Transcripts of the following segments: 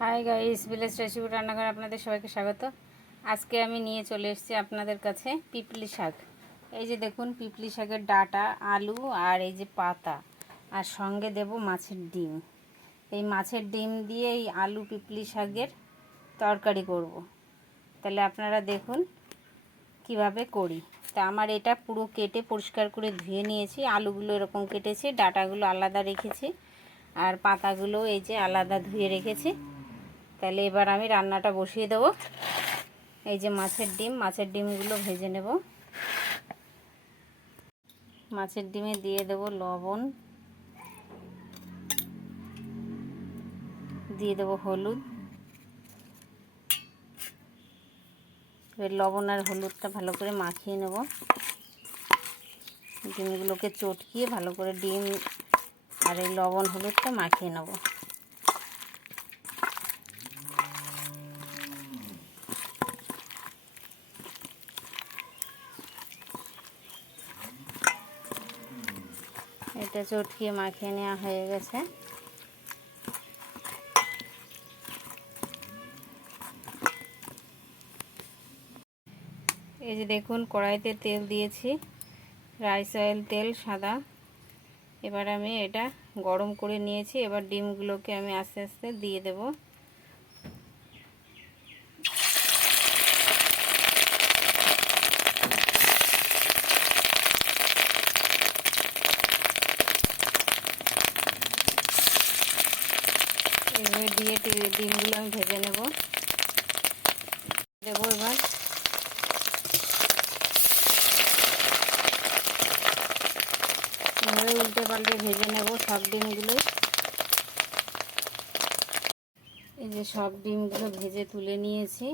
Hi guys village recipe রান্নাঘর আপনাদের সবাইকে স্বাগত। আজকে আমি নিয়ে চলে এসেছি আপনাদের কাছে পিপলি শাক। এই যে দেখুন, পিপলি শাকের ডাটা, আলু আর এই যে পাতা। আর সঙ্গে দেব মাছের ডিম। এই মাছের ডিম দিয়ে এই আলু পিপলি শাকের তরকারি করব। তাহলে আপনারা দেখুন কীভাবে করি। তা আমার এটা পুরো কেটে পরিষ্কার করে ধুয়ে নিয়েছি। আলুগুলো এরকম কেটেছি, ডাটাগুলো আলাদা রেখেছি। আর পাতাগুলো এই যে আলাদা ধুয়ে রেখেছি। তাহলে এবার আমি রান্নাটা বসিয়ে দেবো। এই যে মাছের ডিম, মাছের ডিমগুলো ভেজে নেব। মাছের ডিমে দিয়ে দেব লবণ, দিয়ে দেবো হলুদ। এবার লবণ আর হলুদটা ভালো করে মাখিয়ে নেব। ডিমগুলোকে চটকিয়ে ভালো করে ডিম আর এই লবণ হলুদটা মাখিয়ে নেব। এটা চটকিয়ে মাখিয়ে নেওয়া হয়ে গেছে। এই যে দেখুন, কড়াইতে তেল দিয়েছি, রাইস অয়েল তেল, সাদা। এবার আমি এটা গরম করে নিয়েছি, এবার ডিমগুলোকে আমি আস্তে আস্তে দিয়ে দেব। দিয়ে ডিমগুলো আমি ভেজে নেব। দেবো এবার। এভাবে উল্টে পাল্টে ভেজে নেব সব ডিমগুলো এই যে সব ডিমগুলো ভেজে তুলে নিয়েছি।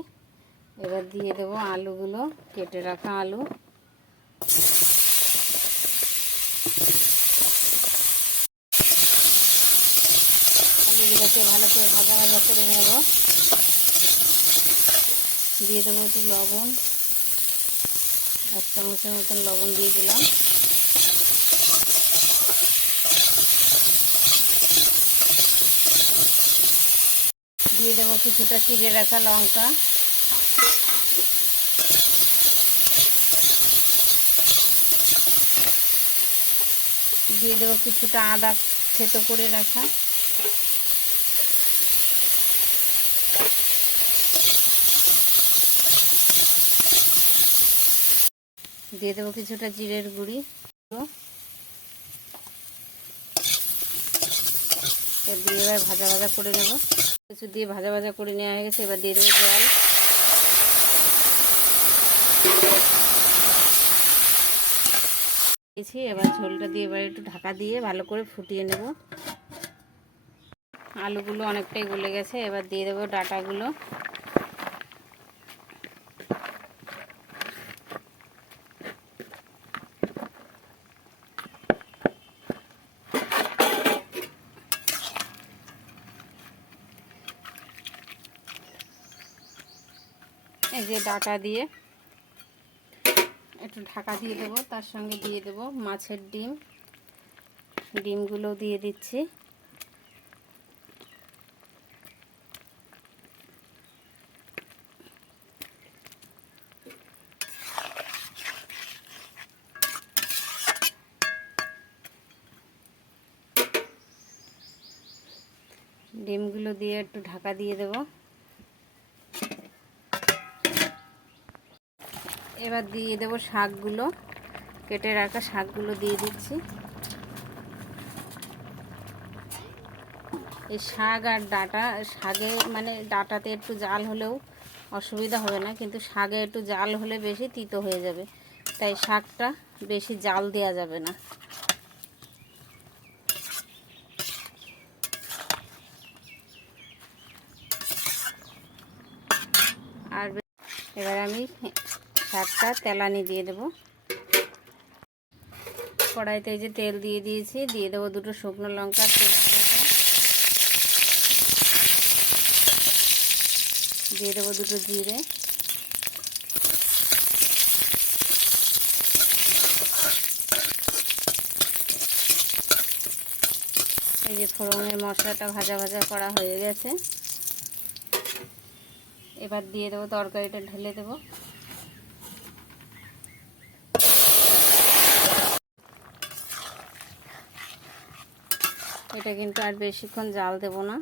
এবার দিয়ে দেবো আলুগুলো, কেটে রাখা আলু। আলুগুলোকে ভালো করে ভাজা ভাজা করে নেব। দিয়ে দেবো একটু লবণ। এক চামচের মতন লবণ দিয়ে দিলাম। দিয়ে দেবো কিছুটা চিড়ে রাখা লঙ্কা। দিয়ে দেবো কিছুটা আদা থেতো করে রাখা। দিয়ে দেবো কিছুটা জিরের গুঁড়ি। দিয়ে এবার ভাজা ভাজা করে নেব। কিছু দিয়ে ভাজা ভাজা করে নেওয়া হয়ে গেছে, এবার দিয়ে দেবো জল। দিয়েছি, এবার ঝোলটা দিয়ে এবার একটু ঢাকা দিয়ে ভালো করে ফুটিয়ে নেব। আলুগুলো অনেকটাই গলে গেছে, এবার দিয়ে দেবো ডাটাগুলো। এই যে ডাটা দিয়ে একটু ঢাকা দিয়ে দেবো, তার সঙ্গে দিয়ে দেব মাছের ডিম। ডিমগুলো দিয়ে দিচ্ছি। ডিমগুলো দিয়ে একটু ঢাকা দিয়ে দেবো। এবার দিয়ে দেবো শাকগুলো। কেটে রাখা শাকগুলো দিয়ে দিচ্ছি। এই শাক আর ডাটা, শাকে মানে ডাটাতে একটু জাল হলেও অসুবিধা হবে না, কিন্তু শাকে একটু জাল হলে বেশি তিতো হয়ে যাবে। তাই শাকটা বেশি জাল দেওয়া যাবে না। আর এবার আমি শাকটা তেলানি দিয়ে দেবো। কড়াইতে এই যে তেল দিয়ে দিয়েছি, দিয়ে দেবো দুটো শুকনো লঙ্কা দিয়ে দেবো দুটো জিরে। এই যে ফোড়নের মশলাটা ভাজা ভাজা করা হয়ে গেছে। এবার দিয়ে দেবো তরকারিটা ঢেলে দেবো। এটা কিন্তু আর বেশিক্ষণ জাল দেব না।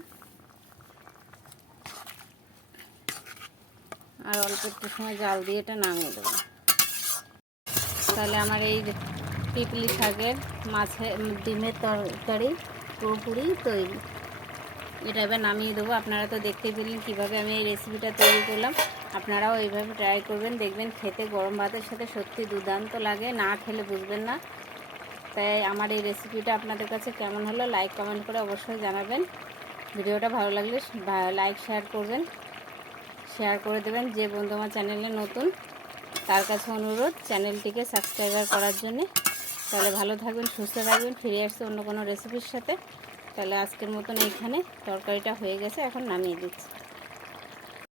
আর অল্প একটু সময় জাল দিয়ে এটা নামিয়ে দেবো। তাহলে আমার এই পিপলি শাকের মাছের ডিমের তরকারি পুরোপুরি তৈরি। এটা এবার নামিয়ে দেবো। আপনারা তো দেখতেই পেলেন কীভাবে আমি এই রেসিপিটা তৈরি করলাম। আপনারাও এইভাবে ট্রাই করবেন। দেখবেন খেতে গরম ভাতের সাথে সত্যি দুর্দান্ত লাগে। না খেলে বুঝবেন না। তাই আমার এই রেসিপিটা আপনাদের কাছে কেমন হলো লাইক কমেন্ট করে অবশ্যই জানাবেন। ভিডিওটা ভালো লাগলে লাইক শেয়ার করবেন। শেয়ার করে দেবেন যে বন্ধু আমার চ্যানেলে নতুন, তার কাছে অনুরোধ চ্যানেলটিকে সাবস্ক্রাইবার করার জন্যে। তাহলে ভালো থাকবেন, সুস্থ থাকবেন, ফিরে আসছে অন্য কোনো রেসিপির সাথে। তাহলে আজকের মতন এইখানে, তরকারিটা হয়ে গেছে, এখন নামিয়ে দিচ্ছি।